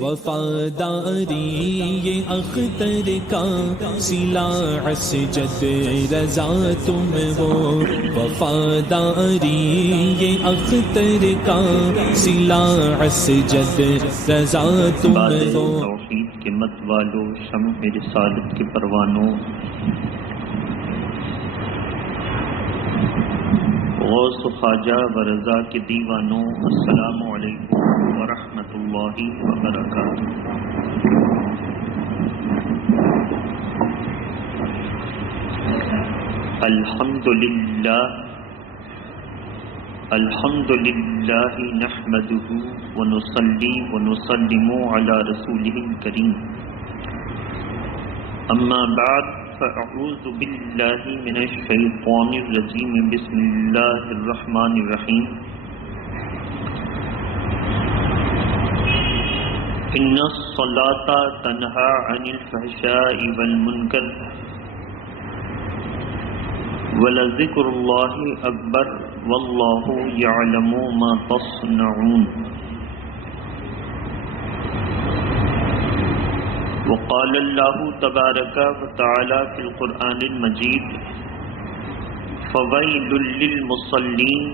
وفاداری یہ اختر کا سلا سجد رضا تم ہو، وفاداری یہ اختر کا سلا سجد رضا تم ہو۔ توحید کے مت والو، شمع رسالت کے پروانوں، غوث خواجہ و رضا کے دیوانوں، السلام علیکم ورحمۃ اللہ وبرکاتہ۔ الحمد للہ نحمده ونصلی ونسلم علی رسوله الکریم، اما بعد فاعوذ باللہ من الشیطان الرجیم، بسم اللہ الرحمن الرحیم۔ ان الصلاۃ تنہی عن الفحشاء والمنکر ولذکر اللہ اکبر واللہ یعلم ما تصنعون۔ وقال اللہ تبارک وتعالی فی القرآن المجید، فویل للمصلین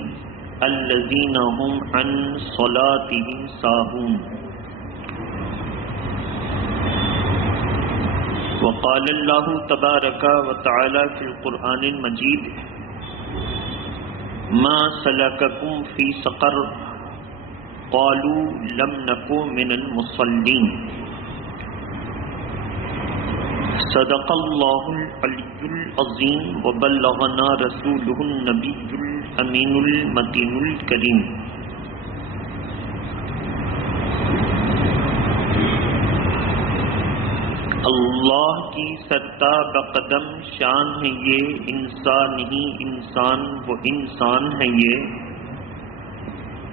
الذین هم عن صلاتهم ساہون۔ وقال اللہ تبارک وتعالی فی القرآن المجید، ما سلککم فی سقر قالوا لم نک من المصلین۔ صدق اللہ العلی العظیم وبلغنا رسولہ النبی الامین المتین الکریم۔ اللہ کی سرتا بقدم شان ہے یہ، انسان ہی انسان وہ انسان ہے یہ۔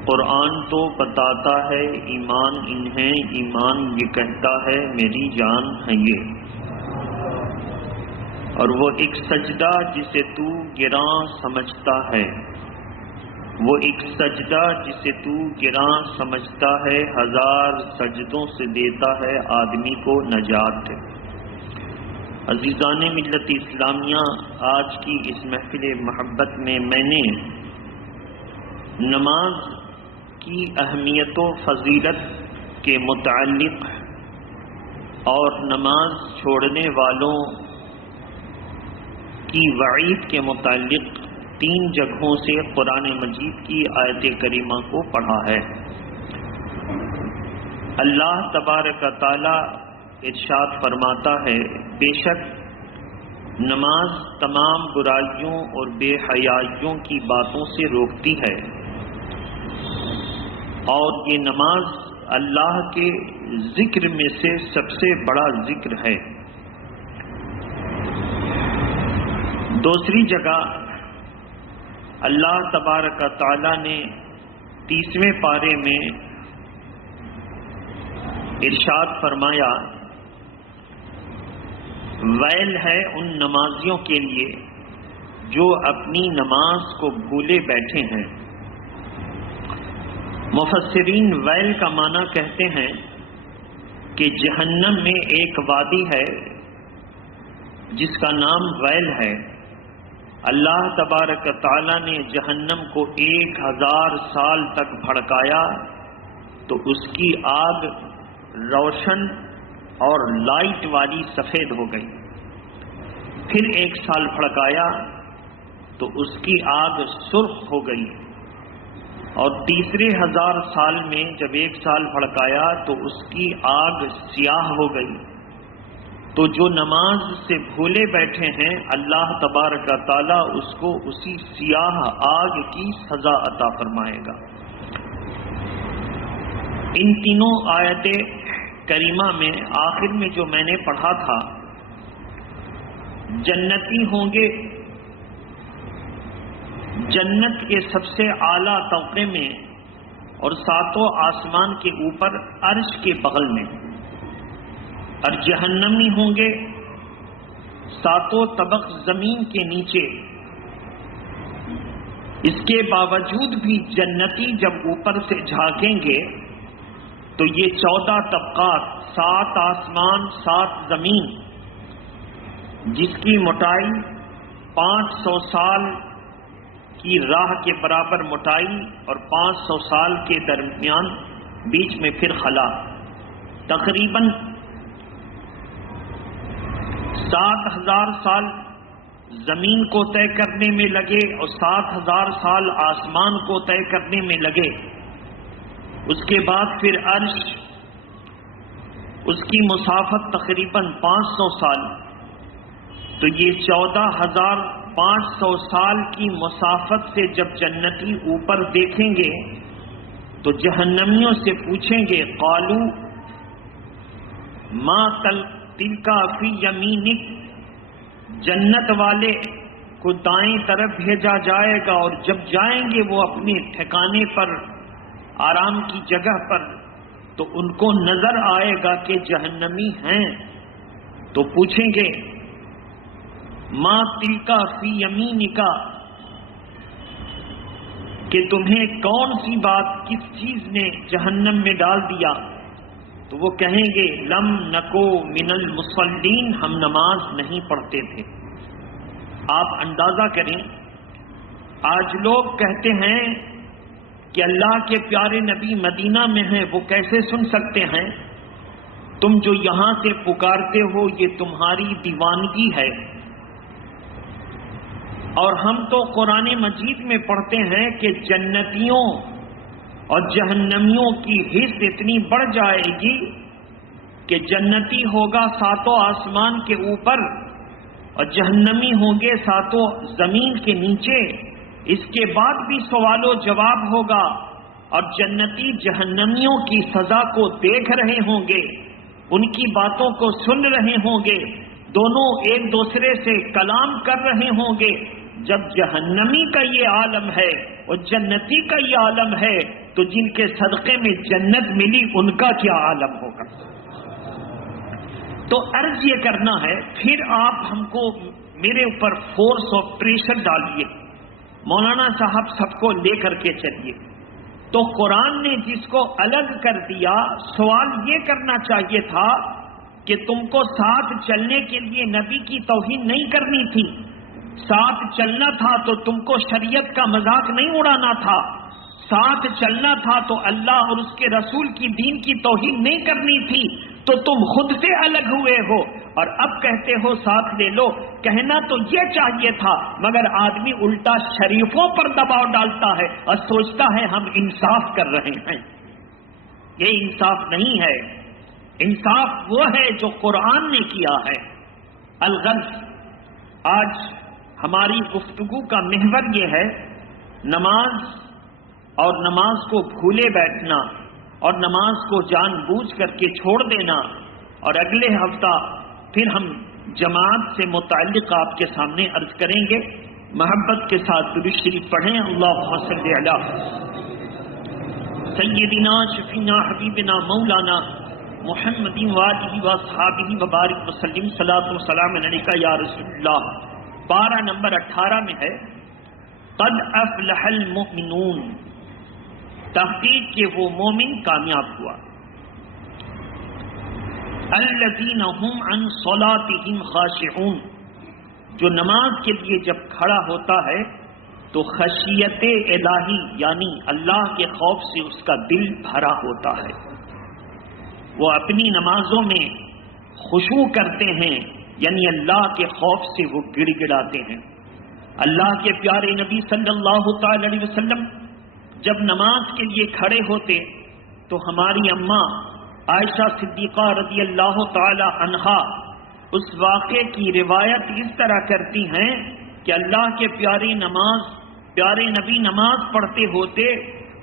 قرآن تو بتاتا ہے ایمان انہیں، ایمان یہ کہتا ہے میری جان ہے یہ۔ اور وہ ایک سجدہ جسے تو گراں سمجھتا ہے، وہ ایک سجدہ جسے تو گراں سمجھتا ہے، ہزار سجدوں سے دیتا ہے آدمی کو نجات۔ عزیزان ملت اسلامیہ، آج کی اس محفل محبت میں میں نے نماز کی اہمیت و فضیلت کے متعلق اور نماز چھوڑنے والوں کی وعید کے متعلق 3 جگہوں سے قرآن مجید کی آیت کریمہ کو پڑھا ہے۔ اللہ تبارک تعالی ارشاد فرماتا ہے، بے شک نماز تمام برائیوں اور بے حیائیوں کی باتوں سے روکتی ہے، اور یہ نماز اللہ کے ذکر میں سے سب سے بڑا ذکر ہے۔ دوسری جگہ اللہ تبارک تعالی نے 30ویں پارے میں ارشاد فرمایا، ویل ہے ان نمازیوں کے لیے جو اپنی نماز کو بھولے بیٹھے ہیں۔ مفسرین ویل کا معنی کہتے ہیں کہ جہنم میں ایک وادی ہے جس کا نام ویل ہے۔ اللہ تبارک تعالی نے جہنم کو 1000 سال تک بھڑکایا تو اس کی آگ روشن اور لائٹ والی سفید ہو گئی، پھر 1 سال بھڑکایا تو اس کی آگ سرخ ہو گئی، اور تیسرے 1000 سال میں جب 1 سال بھڑکایا تو اس کی آگ سیاہ ہو گئی۔ تو جو نماز سے بھولے بیٹھے ہیں، اللہ تبارک تعالی اس کو اسی سیاہ آگ کی سزا عطا فرمائے گا۔ ان تینوں آیت کریمہ میں آخر میں جو میں نے پڑھا تھا، جنتی ہوں گے جنت کے سب سے اعلیٰ طبقے میں اور 7 آسمان کے اوپر عرش کے بغل میں، اور جہنمی ہوں گے 7 طبق زمین کے نیچے۔ اس کے باوجود بھی جنتی جب اوپر سے جھانکیں گے تو یہ 14 طبقات، 7 آسمان 7 زمین، جس کی موٹائی 500 سال کی راہ کے برابر موٹائی اور 500 سال کے درمیان بیچ میں پھر خلا، تقریباً 7000 سال زمین کو طے کرنے میں لگے اور 7000 سال آسمان کو طے کرنے میں لگے۔ اس کے بعد پھر عرش، اس کی مسافت تقریباً 500 سال، تو یہ 14500 سال کی مسافت سے جب جنتی اوپر دیکھیں گے تو جہنمیوں سے پوچھیں گے قالو ما تلکا فی یمینک، جنت والے کو دائیں طرف بھیجا جائے گا اور جب جائیں گے وہ اپنے ٹھکانے پر، آرام کی جگہ پر، تو ان کو نظر آئے گا کہ جہنمی ہیں، تو پوچھیں گے ما تلکا فی یمینکا، کہ تمہیں کون سی بات، کس چیز نے جہنم میں ڈال دیا؟ تو وہ کہیں گے لم نکو من المصلین، ہم نماز نہیں پڑھتے تھے۔ آپ اندازہ کریں، آج لوگ کہتے ہیں کہ اللہ کے پیارے نبی مدینہ میں ہیں، وہ کیسے سن سکتے ہیں؟ تم جو یہاں سے پکارتے ہو یہ تمہاری دیوانگی ہے۔ اور ہم تو قرآن مجید میں پڑھتے ہیں کہ جنتیوں اور جہنمیوں کی حص اتنی بڑھ جائے گی کہ جنتی ہوگا 7 آسمان کے اوپر اور جہنمی ہوں گے 7 زمین کے نیچے۔ اس کے بعد بھی سوال و جواب ہوگا اور جنتی جہنمیوں کی سزا کو دیکھ رہے ہوں گے، ان کی باتوں کو سن رہے ہوں گے، دونوں ایک دوسرے سے کلام کر رہے ہوں گے۔ جب جہنمی کا یہ عالم ہے اور جنتی کا یہ عالم ہے تو جن کے صدقے میں جنت ملی ان کا کیا عالم ہوگا؟ تو عرض یہ کرنا ہے، پھر آپ ہم کو میرے اوپر فورس اور پریشر ڈالیے، مولانا صاحب سب کو لے کر کے چلیے۔ تو قرآن نے جس کو الگ کر دیا، سوال یہ کرنا چاہیے تھا کہ تم کو ساتھ چلنے کے لیے نبی کی توہین نہیں کرنی تھی، ساتھ چلنا تھا تو تم کو شریعت کا مذاق نہیں اڑانا تھا، ساتھ چلنا تھا تو اللہ اور اس کے رسول کی دین کی توہین نہیں کرنی تھی، تو تم خود سے الگ ہوئے ہو اور اب کہتے ہو ساتھ لے لو۔ کہنا تو یہ چاہیے تھا، مگر آدمی الٹا شریفوں پر دباؤ ڈالتا ہے اور سوچتا ہے ہم انصاف کر رہے ہیں۔ یہ انصاف نہیں ہے، انصاف وہ ہے جو قرآن نے کیا ہے۔ الغرض آج ہماری گفتگو کا محور یہ ہے، نماز اور نماز کو بھولے بیٹھنا اور نماز کو جان بوجھ کر کے چھوڑ دینا، اور اگلے ہفتہ پھر ہم جماعت سے متعلق آپ کے سامنے عرض کریں گے۔ محبت کے ساتھ درود شریف پڑھیں، اللہم صلی علی سیدنا شفینا حبیبنا مولانا محمد وآلہ واصحابہ وبارک وسلم، صلاۃ و سلام علیک یا رسول اللہ۔ 12 نمبر 18 میں ہے قد افلح المؤمنون، تحقیق کہ وہ مومن کامیاب ہوا۔ الذین هم عن صلاتهم خاشعون، جو نماز کے لیے جب کھڑا ہوتا ہے تو خشیت الہی یعنی اللہ کے خوف سے اس کا دل بھرا ہوتا ہے، وہ اپنی نمازوں میں خشوع کرتے ہیں، یعنی اللہ کے خوف سے وہ گڑ گڑاتے ہیں۔ اللہ کے پیارے نبی صلی اللہ تعالی علیہ وسلم جب نماز کے لیے کھڑے ہوتے تو ہماری اماں عائشہ صدیقہ رضی اللہ تعالی عنہا اس واقعے کی روایت اس طرح کرتی ہیں کہ اللہ کے پیارے نبی نماز پڑھتے ہوتے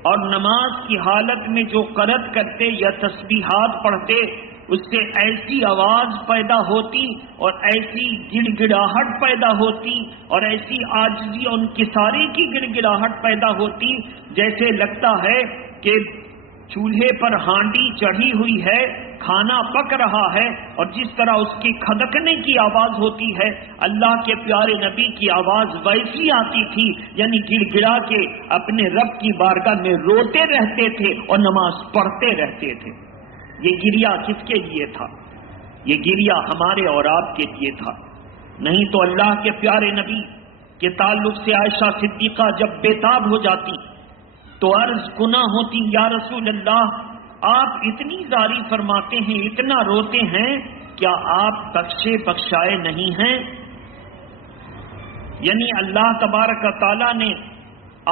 اور نماز کی حالت میں جو قرأت کرتے یا تسبیحات پڑھتے، اس سے ایسی آواز پیدا ہوتی اور ایسی گڑ گڑاہٹ پیدا ہوتی اور ایسی عاجزی اور انکساری کی گڑ گڑاہٹ پیدا ہوتی، جیسے لگتا ہے کہ چولہے پر ہانڈی چڑھی ہوئی ہے، کھانا پک رہا ہے، اور جس طرح اس کی کھدکنے کی آواز ہوتی ہے، اللہ کے پیارے نبی کی آواز ویسی آتی تھی، یعنی گڑ گڑا کے اپنے رب کی بارگاہ میں روتے رہتے تھے اور نماز پڑھتے رہتے تھے۔ یہ گریا کس کے لیے تھا؟ یہ گریا ہمارے اور آپ کے لیے تھا، نہیں تو اللہ کے پیارے نبی کے تعلق سے عائشہ صدیقہ جب بےتاب ہو جاتی تو عرض گناہ ہوتی، یا رسول اللہ آپ اتنی زاری فرماتے ہیں، اتنا روتے ہیں، کیا آپ بخشے بخشائے نہیں ہیں؟ یعنی اللہ تبارک و تعالیٰ نے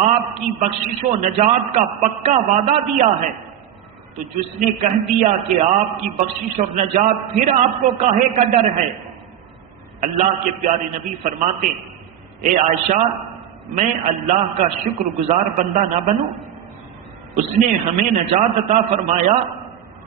آپ کی بخشش و نجات کا پکا وعدہ دیا ہے، تو جس نے کہہ دیا کہ آپ کی بخشش اور نجات، پھر آپ کو کاہے کا ڈر ہے؟ اللہ کے پیارے نبی فرماتے، اے عائشہ میں اللہ کا شکر گزار بندہ نہ بنوں؟ اس نے ہمیں نجات عطا فرمایا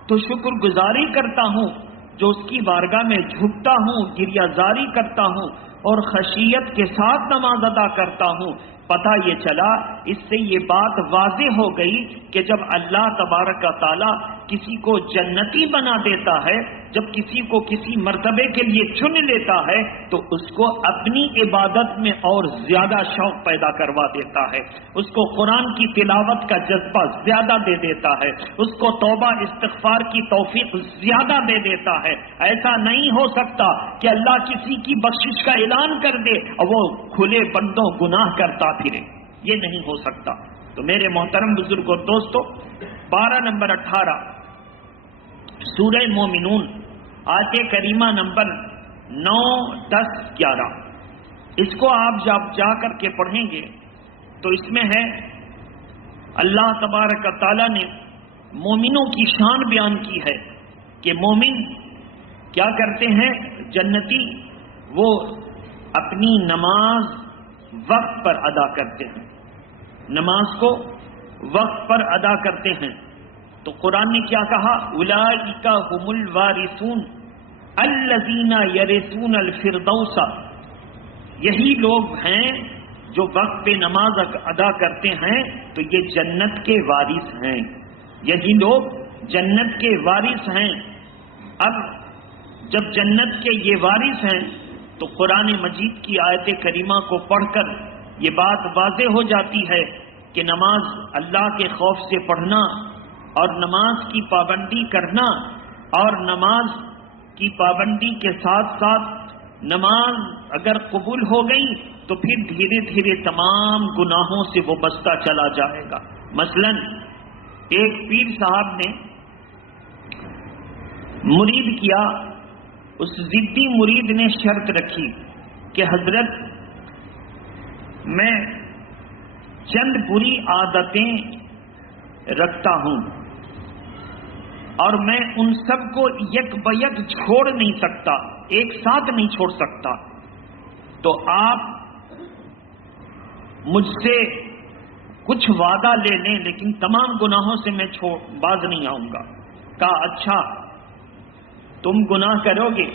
تو شکر گزاری کرتا ہوں، جو اس کی بارگاہ میں جھکتا ہوں، گریہ زاری کرتا ہوں اور خشیت کے ساتھ نماز ادا کرتا ہوں۔ پتہ یہ چلا، اس سے یہ بات واضح ہو گئی کہ جب اللہ تبارک و تعالیٰ کسی کو جنتی بنا دیتا ہے، جب کسی کو کسی مرتبے کے لیے چن لیتا ہے، تو اس کو اپنی عبادت میں اور زیادہ شوق پیدا کروا دیتا ہے، اس کو قرآن کی تلاوت کا جذبہ زیادہ دے دیتا ہے، اس کو توبہ استغفار کی توفیق زیادہ دے دیتا ہے۔ ایسا نہیں ہو سکتا کہ اللہ کسی کی بخشش کا اعلان کر دے اور وہ کھلے بندوں گناہ کرتا پھرے، یہ نہیں ہو سکتا۔ تو میرے محترم بزرگ اور دوستو، 12 نمبر 18 سورہ مومنون آیت کریمہ نمبر 9، 10، 11، اس کو آپ جب جا کر کے پڑھیں گے تو اس میں ہے اللہ تبارک و تعالیٰ نے مومنوں کی شان بیان کی ہے کہ مومن کیا کرتے ہیں، جنتی، وہ اپنی نماز وقت پر ادا کرتے ہیں، نماز کو وقت پر ادا کرتے ہیں۔ تو قرآن نے کیا کہا، اولئک هم الوارثون الذین یرثون الفردوس، یہی لوگ ہیں جو وقت پہ نماز ادا کرتے ہیں تو یہ جنت کے وارث ہیں، یہی لوگ جنت کے وارث ہیں۔ اب جب جنت کے یہ وارث ہیں تو قرآن مجید کی آیت کریمہ کو پڑھ کر یہ بات واضح ہو جاتی ہے کہ نماز اللہ کے خوف سے پڑھنا اور نماز کی پابندی کرنا، اور نماز کی پابندی کے ساتھ ساتھ نماز اگر قبول ہو گئی تو پھر دھیرے دھیرے تمام گناہوں سے وہ بچتا چلا جائے گا۔ مثلا ایک پیر صاحب نے مرید کیا، اس ضدی مرید نے شرط رکھی کہ حضرت میں چند بری عادتیں رکھتا ہوں اور میں ان سب کو یک بیک چھوڑ نہیں سکتا، ایک ساتھ نہیں چھوڑ سکتا، تو آپ مجھ سے کچھ وعدہ لے لیں، لیکن تمام گناہوں سے میں باز نہیں آؤں گا۔ کہا اچھا تم گناہ کرو گے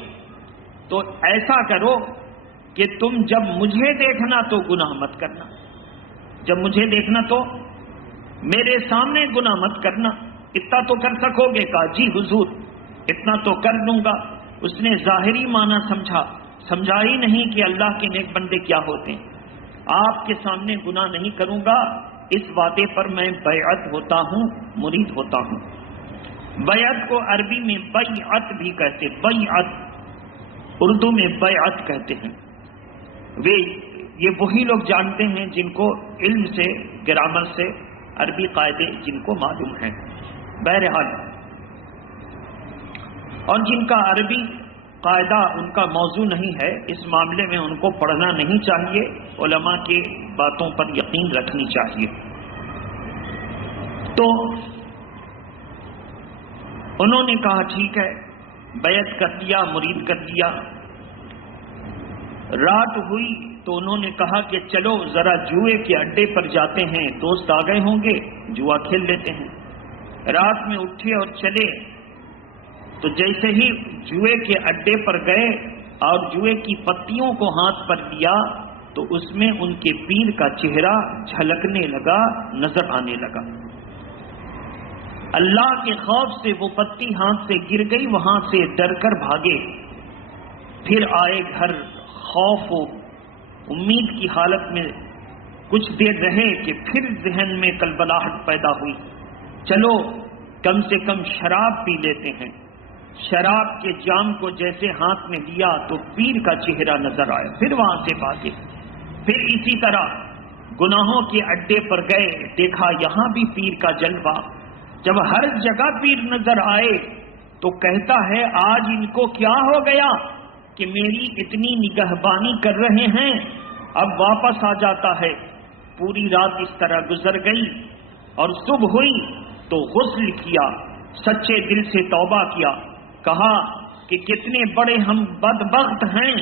تو ایسا کرو کہ تم جب مجھے دیکھنا تو گناہ مت کرنا، جب مجھے دیکھنا تو میرے سامنے گناہ مت کرنا، اتنا تو کر سکو گے؟ کہا جی حضور اتنا تو کر دوں گا۔ اس نے ظاہری معنی سمجھا ہی نہیں کہ اللہ کے نیک بندے کیا ہوتے ہیں۔ آپ کے سامنے گناہ نہیں کروں گا، اس وعدے پر میں بیعت ہوتا ہوں، مرید ہوتا ہوں۔ بیعت کو عربی میں بیعت بھی کہتے، بیعت اردو میں بیعت کہتے ہیں۔ یہ وہی لوگ جانتے ہیں جن کو علم سے، گرامر سے، عربی قاعدے جن کو معلوم ہیں۔ بہرحال، اور جن کا عربی قاعدہ ان کا موضوع نہیں ہے، اس معاملے میں ان کو پڑھنا نہیں چاہیے، علماء کی باتوں پر یقین رکھنی چاہیے۔ تو انہوں نے کہا ٹھیک ہے، بیعت کر دیا، مرید کر دیا۔ رات ہوئی تو انہوں نے کہا کہ چلو ذرا جوئے کے اڈے پر جاتے ہیں، دوست آ گئے ہوں گے، جوا کھیل لیتے ہیں۔ رات میں اٹھے اور چلے تو جیسے ہی جوئے کے اڈے پر گئے اور جوئے کی پتیوں کو ہاتھ پر لیا تو اس میں ان کے پیر کا چہرہ جھلکنے لگا، نظر آنے لگا۔ اللہ کے خوف سے وہ پتی ہاتھ سے گر گئی، وہاں سے ڈر کر بھاگے، پھر آئے گھر، خوف و امید کی حالت میں کچھ دیر رہے کہ پھر ذہن میں کلبلاہٹ پیدا ہوئی، چلو کم سے کم شراب پی لیتے ہیں۔ شراب کے جام کو جیسے ہاتھ میں لیا تو پیر کا چہرہ نظر آیا، پھر وہاں سے بھاگے، پھر اسی طرح گناہوں کے اڈے پر گئے، دیکھا یہاں بھی پیر کا جلوہ، جب ہر جگہ پیر نظر آئے تو کہتا ہے آج ان کو کیا ہو گیا کہ میری اتنی نگہبانی کر رہے ہیں، اب واپس آ جاتا ہے۔ پوری رات اس طرح گزر گئی اور صبح ہوئی تو غسل کیا، سچے دل سے توبہ کیا، کہا کہ کتنے بڑے ہم بدبخت ہیں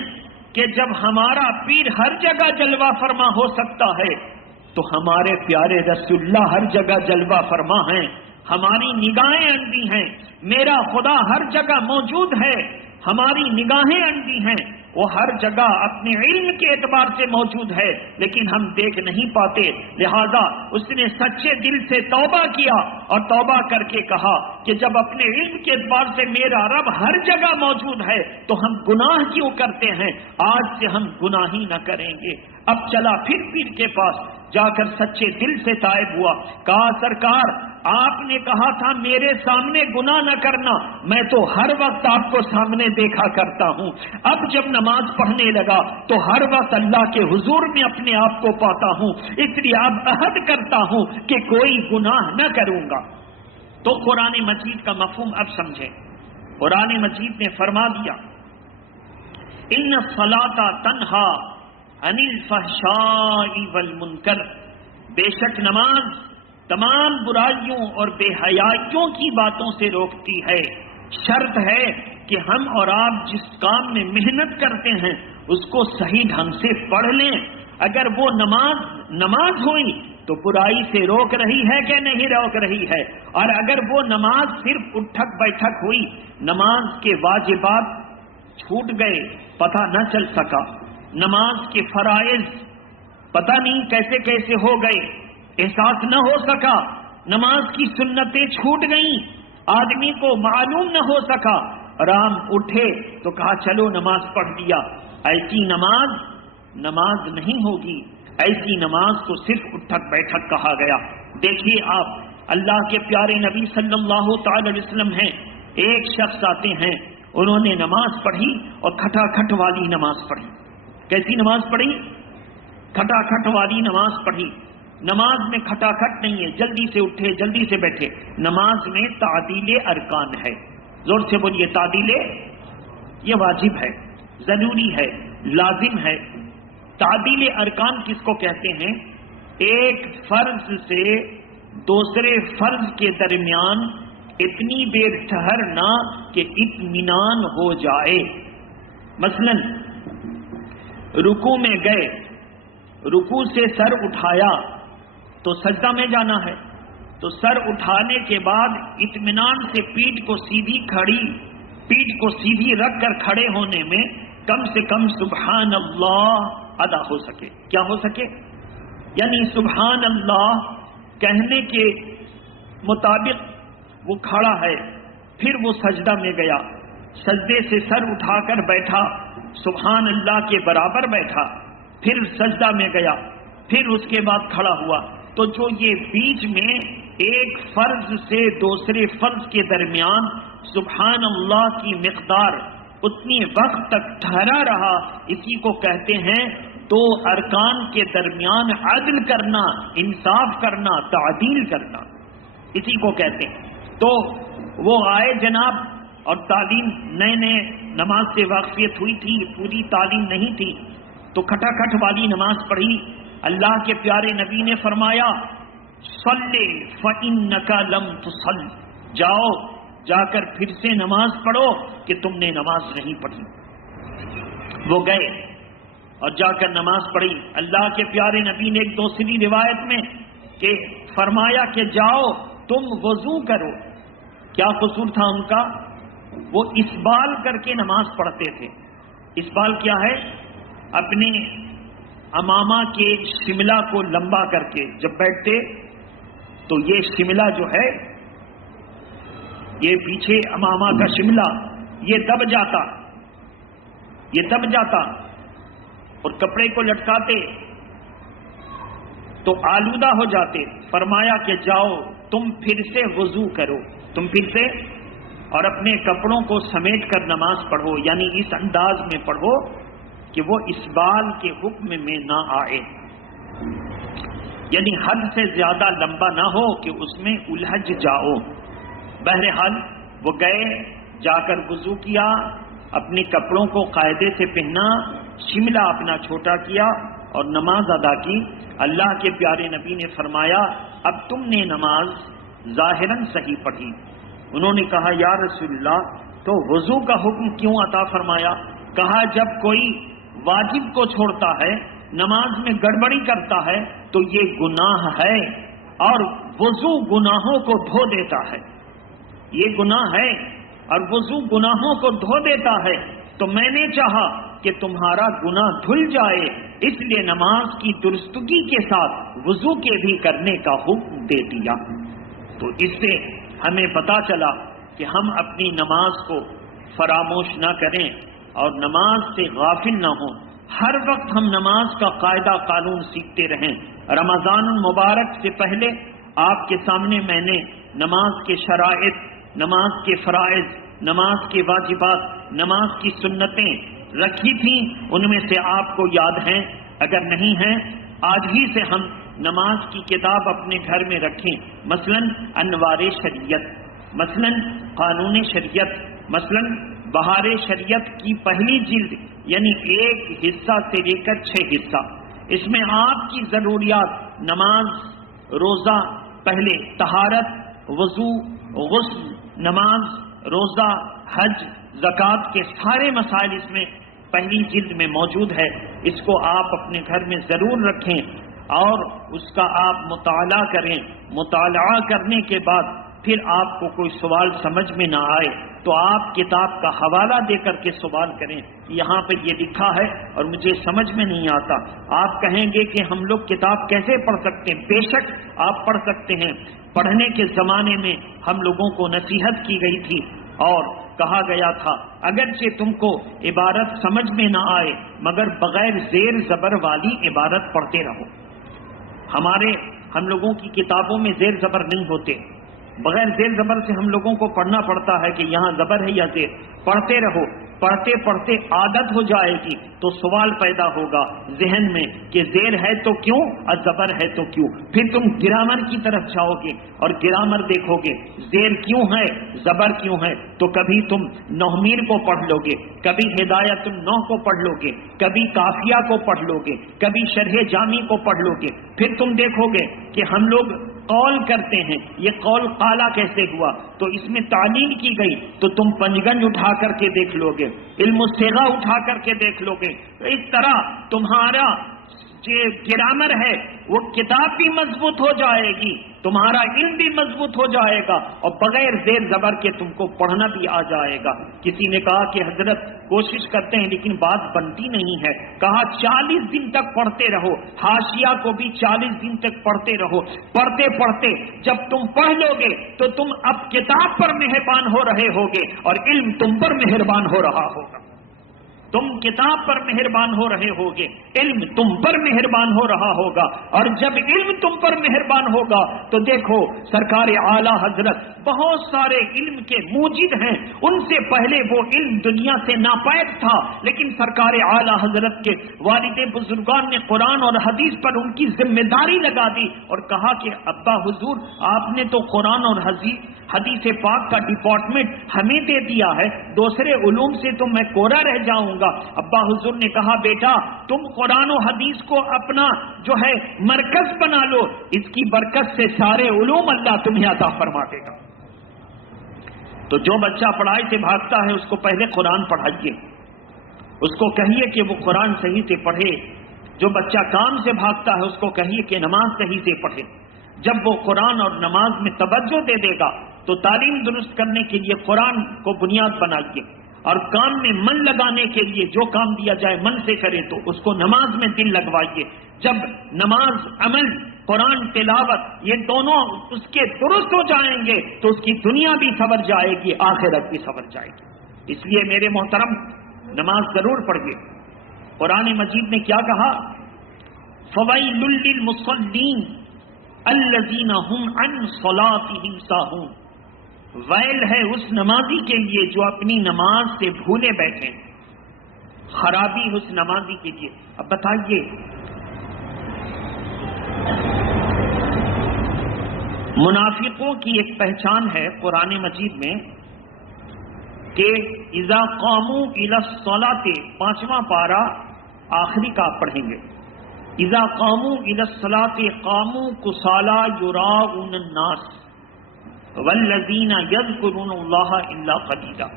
کہ جب ہمارا پیر ہر جگہ جلوہ فرما ہو سکتا ہے تو ہمارے پیارے رسول اللہ ہر جگہ جلوہ فرما ہیں، ہماری نگاہیں اندھی ہیں، میرا خدا ہر جگہ موجود ہے، ہماری نگاہیں اندھی ہیں، وہ ہر جگہ اپنے علم کے اعتبار سے موجود ہے لیکن ہم دیکھ نہیں پاتے، لہذا اس نے سچے دل سے توبہ کیا اور توبہ کر کے کہا کہ جب اپنے علم کے اعتبار سے میرا رب ہر جگہ موجود ہے تو ہم گناہ کیوں کرتے ہیں، آج سے ہم گناہ ہی نہ کریں گے۔ اب چلا پھر پیر کے پاس جا کر سچے دل سے تائب ہوا، کہا سرکار آپ نے کہا تھا میرے سامنے گناہ نہ کرنا، میں تو ہر وقت آپ کو سامنے دیکھا کرتا ہوں، اب جب نماز پڑھنے لگا تو ہر وقت اللہ کے حضور میں اپنے آپ کو پاتا ہوں، اس لیے اب عہد کرتا ہوں کہ کوئی گناہ نہ کروں گا۔ تو قرآن مجید کا مفہوم اب سمجھیں، قرآن مجید نے فرما دیا ان الصلاۃ تنہا عن الفحشاء والمنکر، بے شک نماز تمام برائیوں اور بے حیائیوں کی باتوں سے روکتی ہے۔ شرط ہے کہ ہم اور آپ جس کام میں محنت کرتے ہیں اس کو صحیح ڈھنگ سے پڑھ لیں، اگر وہ نماز ہوئی تو برائی سے روک رہی ہے کہ نہیں روک رہی ہے، اور اگر وہ نماز صرف اٹھک بیٹھک ہوئی، نماز کے واجبات چھوٹ گئے پتہ نہ چل سکا، نماز کے فرائض پتہ نہیں کیسے کیسے ہو گئے احساس نہ ہو سکا، نماز کی سنتیں چھوٹ گئیں آدمی کو معلوم نہ ہو سکا، رام اٹھے تو کہا چلو نماز پڑھ لیا، ایسی نماز نہیں ہوگی، ایسی نماز کو صرف اٹھک بیٹھک کہا گیا۔ دیکھیے آپ اللہ کے پیارے نبی صلی اللہ تعالی علیہ وسلم ہیں، ایک شخص آتے ہیں، انہوں نے نماز پڑھی اور کھٹا کھٹ والی نماز پڑھی۔ کیسی نماز پڑھی؟ کھٹا کھٹ والی نماز پڑھی۔ نماز میں کھٹا کھٹ نہیں ہے، جلدی سے اٹھے جلدی سے بیٹھے، نماز میں تعدیل ارکان ہے، زور سے بولیے تعدیل، یہ واجب ہے، ضروری ہے، لازم ہے۔ تعدیل ارکان کس کو کہتے ہیں؟ ایک فرض سے دوسرے فرض کے درمیان اتنی دیر ٹھہرنا کہ اطمینان ہو جائے۔ مثلا رکوع میں گئے، رکوع سے سر اٹھایا تو سجدہ میں جانا ہے، تو سر اٹھانے کے بعد اطمینان سے پیٹھ کو سیدھی رکھ کر کھڑے ہونے میں کم سے کم سبحان اللہ ادا ہو سکے۔ کیا ہو سکے؟ یعنی سبحان اللہ کہنے کے مطابق وہ کھڑا ہے، پھر وہ سجدہ میں گیا، سجدے سے سر اٹھا کر بیٹھا، سبحان اللہ کے برابر بیٹھا، پھر سجدہ میں گیا، پھر اس کے بعد کھڑا ہوا، تو جو یہ بیچ میں ایک فرض سے دوسرے فرض کے درمیان سبحان اللہ کی مقدار اتنی وقت تک ٹھہرا رہا، اسی کو کہتے ہیں دو ارکان کے درمیان عدل کرنا، انصاف کرنا، تعدیل کرنا، اسی کو کہتے ہیں۔ تو وہ آئے جناب، اور تعلیم نئے نماز سے واقفیت ہوئی تھی، پوری تعلیم نہیں تھی، تو کھٹا کھٹ والی نماز پڑھی۔ اللہ کے پیارے نبی نے فرمایا صلی فإنک لم تصل، جاؤ جا کر پھر سے نماز پڑھو کہ تم نے نماز نہیں پڑھی۔ وہ گئے اور جا کر نماز پڑھی۔ اللہ کے پیارے نبی نے ایک دوسری روایت میں کہ فرمایا کہ جاؤ تم وضو کرو۔ کیا قصور تھا ان کا؟ وہ اسبال کر کے نماز پڑھتے تھے۔ اسبال کیا ہے؟ اپنے امامہ کے شملہ کو لمبا کر کے جب بیٹھتے تو یہ شملہ جو ہے یہ پیچھے امامہ کا شملہ یہ دب جاتا اور کپڑے کو لٹکاتے تو آلودہ ہو جاتے. فرمایا کہ جاؤ تم پھر سے وضو کرو، تم پھر سے اور اپنے کپڑوں کو سمیٹ کر نماز پڑھو، یعنی اس انداز میں پڑھو کہ وہ اسبال کے حکم میں نہ آئے، یعنی حد سے زیادہ لمبا نہ ہو کہ اس میں الجھ جاؤ. بہرحال وہ گئے، جا کر وضو کیا، اپنے کپڑوں کو قاعدے سے پہنا، شملہ اپنا چھوٹا کیا اور نماز ادا کی. اللہ کے پیارے نبی نے فرمایا اب تم نے نماز ظاہراً صحیح پڑھی. انہوں نے کہا یا رسول اللہ تو وضو کا حکم کیوں عطا فرمایا؟ کہا جب کوئی واجب کو چھوڑتا ہے، نماز میں گڑبڑی کرتا ہے تو یہ گناہ ہے، اور وضو گناہوں کو دھو دیتا ہے. یہ گناہ ہے اور وضو گناہوں کو دھو دیتا ہے، تو میں نے چاہا کہ تمہارا گناہ دھل جائے، اس لیے نماز کی درستگی کے ساتھ وضو کے بھی کرنے کا حکم دے دیا. تو اس سے ہمیں پتا چلا کہ ہم اپنی نماز کو فراموش نہ کریں اور نماز سے غافل نہ ہوں. ہر وقت ہم نماز کا قاعدہ قانون سیکھتے رہیں. رمضان المبارک سے پہلے آپ کے سامنے میں نے نماز کے شرائط، نماز کے فرائض، نماز کے واجبات، نماز کی سنتیں رکھی تھیں. ان میں سے آپ کو یاد ہیں؟ اگر نہیں ہیں آج ہی سے ہم نماز کی کتاب اپنے گھر میں رکھیں. مثلا انوار شریعت، مثلا قانون شریعت، مثلا بہار شریعت کی پہلی جلد، یعنی ایک حصہ سے لے کر 6 حصہ. اس میں آپ کی ضروریات، نماز، روزہ، پہلے طہارت، وضو، غسل، نماز، روزہ، حج، زکوٰۃ کے سارے مسائل اس میں پہلی جلد میں موجود ہے. اس کو آپ اپنے گھر میں ضرور رکھیں اور اس کا آپ مطالعہ کریں. مطالعہ کرنے کے بعد پھر آپ کو کوئی سوال سمجھ میں نہ آئے تو آپ کتاب کا حوالہ دے کر کے سوال کریں کہ یہاں پہ یہ لکھا ہے اور مجھے سمجھ میں نہیں آتا. آپ کہیں گے کہ ہم لوگ کتاب کیسے پڑھ سکتے ہیں؟ بے شک آپ پڑھ سکتے ہیں. پڑھنے کے زمانے میں ہم لوگوں کو نصیحت کی گئی تھی اور کہا گیا تھا اگرچہ تم کو عبارت سمجھ میں نہ آئے مگر بغیر زیر زبر والی عبارت پڑھتے رہو. ہم لوگوں کی کتابوں میں زیر زبر نہیں ہوتے. بغیر زیر زبر سے ہم لوگوں کو پڑھنا پڑتا ہے کہ یہاں زبر ہے یا زیر. پڑھتے رہو، پڑھتے پڑھتے عادت ہو جائے گی تو سوال پیدا ہوگا ذہن میں کہ زیر ہے تو کیوں اور زبر ہے تو کیوں. پھر تم گرامر کی طرف جاؤ گے اور گرامر دیکھو گے زیر کیوں ہے، زبر کیوں ہے. تو کبھی تم نومیر کو پڑھ لو گے، کبھی ہدایت النوح کو پڑھ لو گے، کبھی کافیہ کو پڑھ لو گے، کبھی شرح جامی کو پڑھ لو گے. پھر تم دیکھو گے کہ ہم لوگ قول کرتے ہیں، یہ قول قالا کیسے ہوا، تو اس میں تعلیل کی گئی تو تم پنجگنج اٹھا کر کے دیکھ لو گے، علم الصیغہ اٹھا کر کے دیکھ لو گے. تو اس طرح تمہارا جو گرامر ہے وہ کتاب بھی مضبوط ہو جائے گی، تمہارا علم بھی مضبوط ہو جائے گا اور بغیر زیر زبر کے تم کو پڑھنا بھی آ جائے گا. کسی نے کہا کہ حضرت کوشش کرتے ہیں لیکن بات بنتی نہیں ہے. کہا 40 دن تک پڑھتے رہو، حاشیہ کو بھی 40 دن تک پڑھتے رہو. پڑھتے پڑھتے جب تم پڑھ لو گے تو تم اب کتاب پر مہربان ہو رہے ہوگے اور علم تم پر مہربان ہو رہا ہوگا. تم کتاب پر مہربان ہو رہے ہوگے، علم تم پر مہربان ہو رہا ہوگا. اور جب علم تم پر مہربان ہوگا تو دیکھو سرکار اعلیٰ حضرت بہت سارے علم کے موجد ہیں. ان سے پہلے وہ علم دنیا سے ناپید تھا، لیکن سرکار اعلیٰ حضرت کے والد بزرگان نے قرآن اور حدیث پر ان کی ذمہ داری لگا دی اور کہا کہ ابا حضور آپ نے تو قرآن اور حدیث پاک کا ڈپارٹمنٹ ہمیں دے دیا ہے، دوسرے علوم سے تو میں کورا رہ جاؤں گا. ابا حضور نے کہا بیٹا تم قرآن و حدیث کو اپنا جو ہے مرکز بنا لو، اس کی برکت سے سارے علوم اللہ تمہیں عطا فرما دے گا. تو جو بچہ پڑھائی سے بھاگتا ہے اس کو پہلے قرآن پڑھائیے، اس کو کہیے کہ وہ قرآن صحیح سے پڑھے. جو بچہ کام سے بھاگتا ہے اس کو کہیے کہ نماز صحیح سے پڑھے. جب وہ قرآن اور نماز میں توجہ دے دے گا تو تعلیم درست کرنے کے لیے قرآن کو بنیاد بنائیے اور کام میں من لگانے کے لیے جو کام دیا جائے من سے کرے تو اس کو نماز میں دل لگوائیے. جب نماز، عمل، قرآن تلاوت یہ دونوں اس کے درست ہو جائیں گے تو اس کی دنیا بھی سنور جائے گی، آخرت بھی سنور جائے گی۔ اس لیے میرے محترم نماز ضرور پڑھیے۔ قرآن مجید نے کیا کہا؟ فویل للمصلین الذین هم عن صلاتهم ساہون، ویل ہے اس نمازی کے لیے جو اپنی نماز سے بھولے بیٹھے، خرابی اس نمازی کے لیے۔ اب بتائیے، منافقوں کی ایک پہچان ہے قرآن مجید میں کہ اذا قاموا الی الصلاۃ، 5واں پارہ آخری کا آپ پڑھیں گے، اذا قاموا الی الصلاۃ قاموا کسالی یراؤون الناس والذین یذکرون اللہ الا قلیلا۔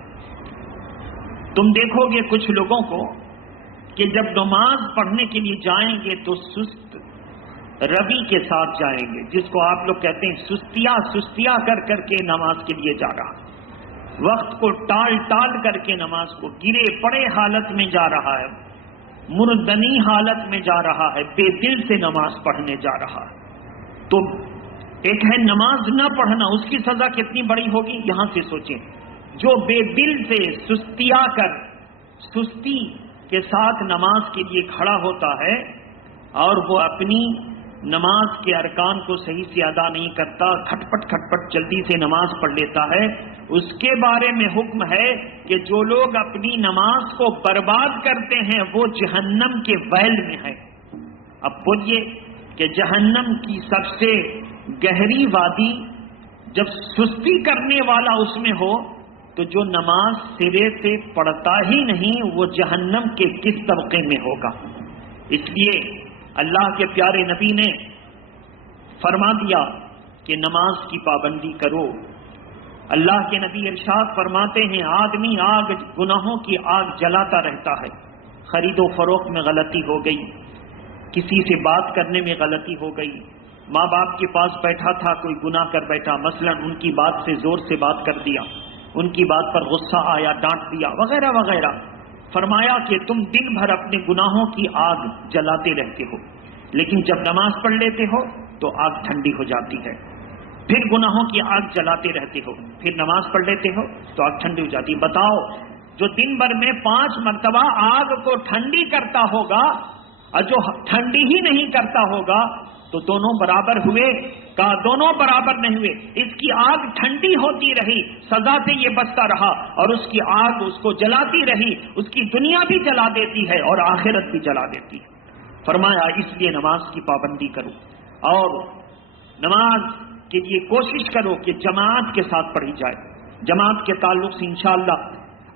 تم دیکھو گے کچھ لوگوں کو کہ جب نماز پڑھنے کے لیے جائیں گے تو سست روی کے ساتھ جائیں گے، جس کو آپ لوگ کہتے ہیں سستیا کر کر کے نماز کے لیے جا رہا، وقت کو ٹال کر کے نماز کو گرے پڑے حالت میں جا رہا ہے، مردنی حالت میں جا رہا ہے، بے دل سے نماز پڑھنے جا رہا ہے۔ تو ایک ہے نماز نہ پڑھنا، اس کی سزا کتنی بڑی ہوگی یہاں سے سوچیں۔ جو بے دل سے سستی کے ساتھ نماز کے لیے کھڑا ہوتا ہے اور وہ اپنی نماز کے ارکان کو صحیح سے ادا نہیں کرتا، کھٹپٹ جلدی سے نماز پڑھ لیتا ہے، اس کے بارے میں حکم ہے کہ جو لوگ اپنی نماز کو برباد کرتے ہیں وہ جہنم کے ویل میں ہے۔ اب بولیے کہ جہنم کی سب سے گہری وادی جب سستی کرنے والا اس میں ہو تو جو نماز سرے سے پڑھتا ہی نہیں وہ جہنم کے کس طبقے میں ہوگا۔ اس لیے اللہ کے پیارے نبی نے فرما دیا کہ نماز کی پابندی کرو۔ اللہ کے نبی ارشاد فرماتے ہیں آدمی گناہوں کی آگ جلاتا رہتا ہے، خرید و فروخت میں غلطی ہو گئی، کسی سے بات کرنے میں غلطی ہو گئی، ماں باپ کے پاس بیٹھا تھا کوئی گناہ کر بیٹھا، مثلا ان کی بات سے زور سے بات کر دیا، ان کی بات پر غصہ آیا، ڈانٹ دیا وغیرہ وغیرہ۔ فرمایا کہ تم دن بھر اپنے گناہوں کی آگ جلاتے رہتے ہو، لیکن جب نماز پڑھ لیتے ہو تو آگ ٹھنڈی ہو جاتی ہے، پھر گناہوں کی آگ جلاتے رہتے ہو، پھر نماز پڑھ لیتے ہو تو آگ ٹھنڈی ہو جاتی ہے۔ بتاؤ جو دن بھر میں 5 مرتبہ آگ کو ٹھنڈی کرتا ہوگا اور جو ٹھنڈی ہی نہیں کرتا ہوگا تو دونوں برابر ہوئے؟ کہا دونوں برابر نہیں ہوئے۔ اس کی آگ ٹھنڈی ہوتی رہی، سزا سے یہ بچتا رہا، اور اس کی آگ اس کو جلاتی رہی، اس کی دنیا بھی جلا دیتی ہے اور آخرت بھی جلا دیتی ہے۔ فرمایا اس لیے نماز کی پابندی کرو اور نماز کے لیے کوشش کرو کہ جماعت کے ساتھ پڑھی جائے۔ جماعت کے تعلق سے انشاءاللہ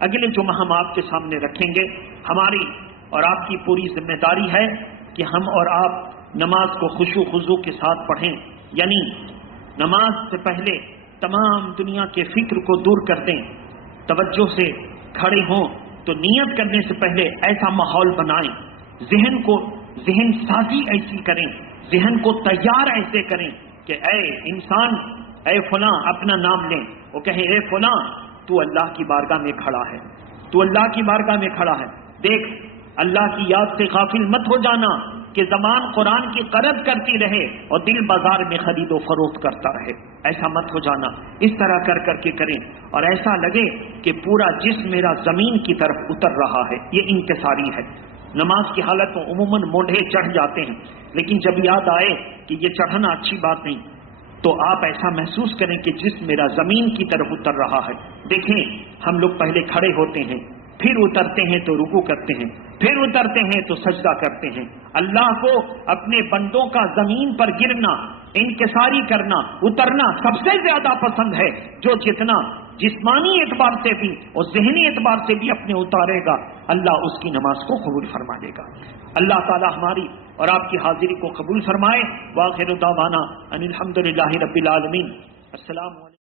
اگلے جمعہ ہم آپ کے سامنے رکھیں گے۔ ہماری اور آپ کی پوری ذمہ داری ہے کہ ہم اور آپ نماز کو خشوع خضوع کے ساتھ پڑھیں، یعنی نماز سے پہلے تمام دنیا کے فکر کو دور کر دیں، توجہ سے کھڑے ہوں تو نیت کرنے سے پہلے ایسا ماحول بنائیں، ذہن سازی ایسی کریں، ذہن کو تیار ایسے کریں کہ اے انسان، اے فلاں، اپنا نام لیں، وہ کہیں اے فلاں تو اللہ کی بارگاہ میں کھڑا ہے، تو اللہ کی بارگاہ میں کھڑا ہے، دیکھ اللہ کی یاد سے غافل مت ہو جانا کہ زبان قرآن کی قرض کرتی رہے اور دل بازار میں خرید و فروخت کرتا رہے، ایسا مت ہو جانا۔ اس طرح کر کے کریں اور ایسا لگے کہ پورا جسم میرا زمین کی طرف اتر رہا ہے، یہ انکساری ہے۔ نماز کی حالت میں عموماً مونڈھے چڑھ جاتے ہیں، لیکن جب یاد آئے کہ یہ چڑھنا اچھی بات نہیں تو آپ ایسا محسوس کریں کہ جسم میرا زمین کی طرف اتر رہا ہے۔ دیکھیں ہم لوگ پہلے کھڑے ہوتے ہیں، پھر اترتے ہیں تو رکوع کرتے ہیں، پھر اترتے ہیں تو سجدہ کرتے ہیں۔ اللہ کو اپنے بندوں کا زمین پر گرنا، انکساری کرنا، اترنا سب سے زیادہ پسند ہے۔ جو جتنا جسمانی اعتبار سے بھی اور ذہنی اعتبار سے بھی اپنے اتارے گا، اللہ اس کی نماز کو قبول فرما لے گا۔ اللہ تعالی ہماری اور آپ کی حاضری کو قبول فرمائے۔ وآخر دعوانا ان الحمدللہ رب العالمین۔ السلام علیکم۔